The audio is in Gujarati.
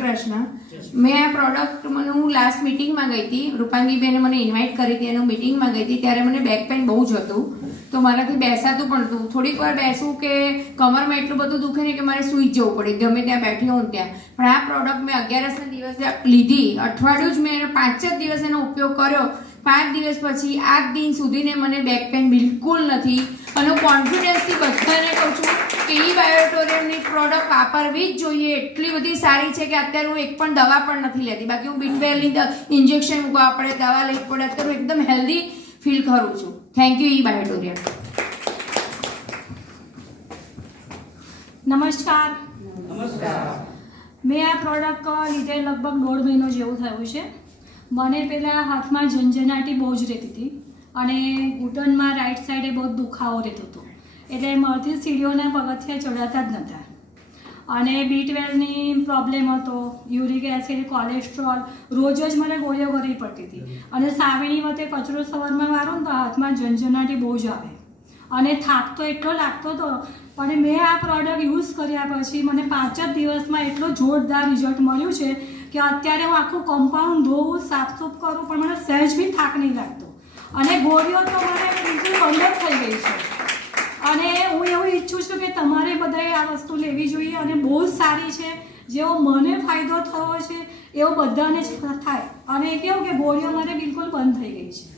કૃષ્ણ. મેં આ પ્રોડક્ટ હું લાસ્ટ મીટિંગમાં ગઈ હતી, રૂપાંગીબેને મને ઇન્વાઇટ કરી હતી, એનું મીટિંગમાં ગઈ હતી ત્યારે મને બેક પેઇન બહુ જ હતું, તો મારાથી બેસાતું પણ હતું. થોડીક વાર બેસવું કે કમરમાં એટલું બધું દુખે ને કે મારે સૂઈ જવું પડે ગમે ત્યાં બેઠી હોઉં ત્યાં. પણ આ પ્રોડક્ટ મેં 11ના દિવસે લીધી, અઠવાડિયું જ મેં 5 જ દિવસ એનો ઉપયોગ કર્યો. 5 દિવસ પછી આજ દિન સુધીને મને બેક પેઇન બિલકુલ નથી. અને હું કોન્ફિડન્સથી બધાને કહું છું કે ઈ બાયોટોરિયમની પ્રોડક્ટ વાપરવી જ જોઈએ. એટલી બધી સારી છે કે અત્યારે હું એક પણ દવા પણ નથી લેતી. બાકી હું B12ની ઇન્જેક્શન મૂકવા પડે, દવા લેવી પડે, અત્યારે હું એકદમ હેલ્ધી ફીલ કરું છું. Thank U E બાયોટોરિયમ. નમસ્કાર. મેં આ પ્રોડક્ટ લીધે લગભગ 1.5 મહિનો જેવું થયું છે. મને પહેલાં હાથમાં ઝંઝનાટી બહુ જ રહેતી હતી અને ઘૂંટણમાં રાઈટ સાઈડે બહુ દુખાવો રહેતો હતો, એટલે મળતી સીડીઓના પગથિયા ચડાતા જ નહોતા. અને B12ની પ્રોબ્લેમ હતો, યુરિક એસિડ, કોલેસ્ટ્રોલ, રોજ જ મને ગોળીઓ કરવી પડતી હતી. અને સાવેણી વખતે કચરો સવારમાં વાળો ને તો હાથમાં ઝંઝનાટી બહુ જ આવે અને થાક તો એટલો લાગતો હતો. પણ મેં આ પ્રોડક્ટ યુઝ કર્યા પછી મને 5 જ દિવસમાં એટલો જોરદાર રિઝલ્ટ મળ્યું છે કે અત્યારે હું આખું કમ્પાઉન્ડ ધોવું, સાફસૂફ કરું પણ મને સહેજ બી થાક નહીં લાગતો. અને ગોળીઓ તો મને બિલકુલ બંધ જ થઈ ગઈ છે. અને હું એવું ઈચ્છું છું કે તમારે બધાએ આ વસ્તુ લેવી જોઈએ અને બહુ જ સારી છે. જેવો મને ફાયદો થયો છે એવો બધાને જ થાય. અને કેવું કે ગોળીઓ મારે બિલકુલ બંધ થઈ ગઈ છે.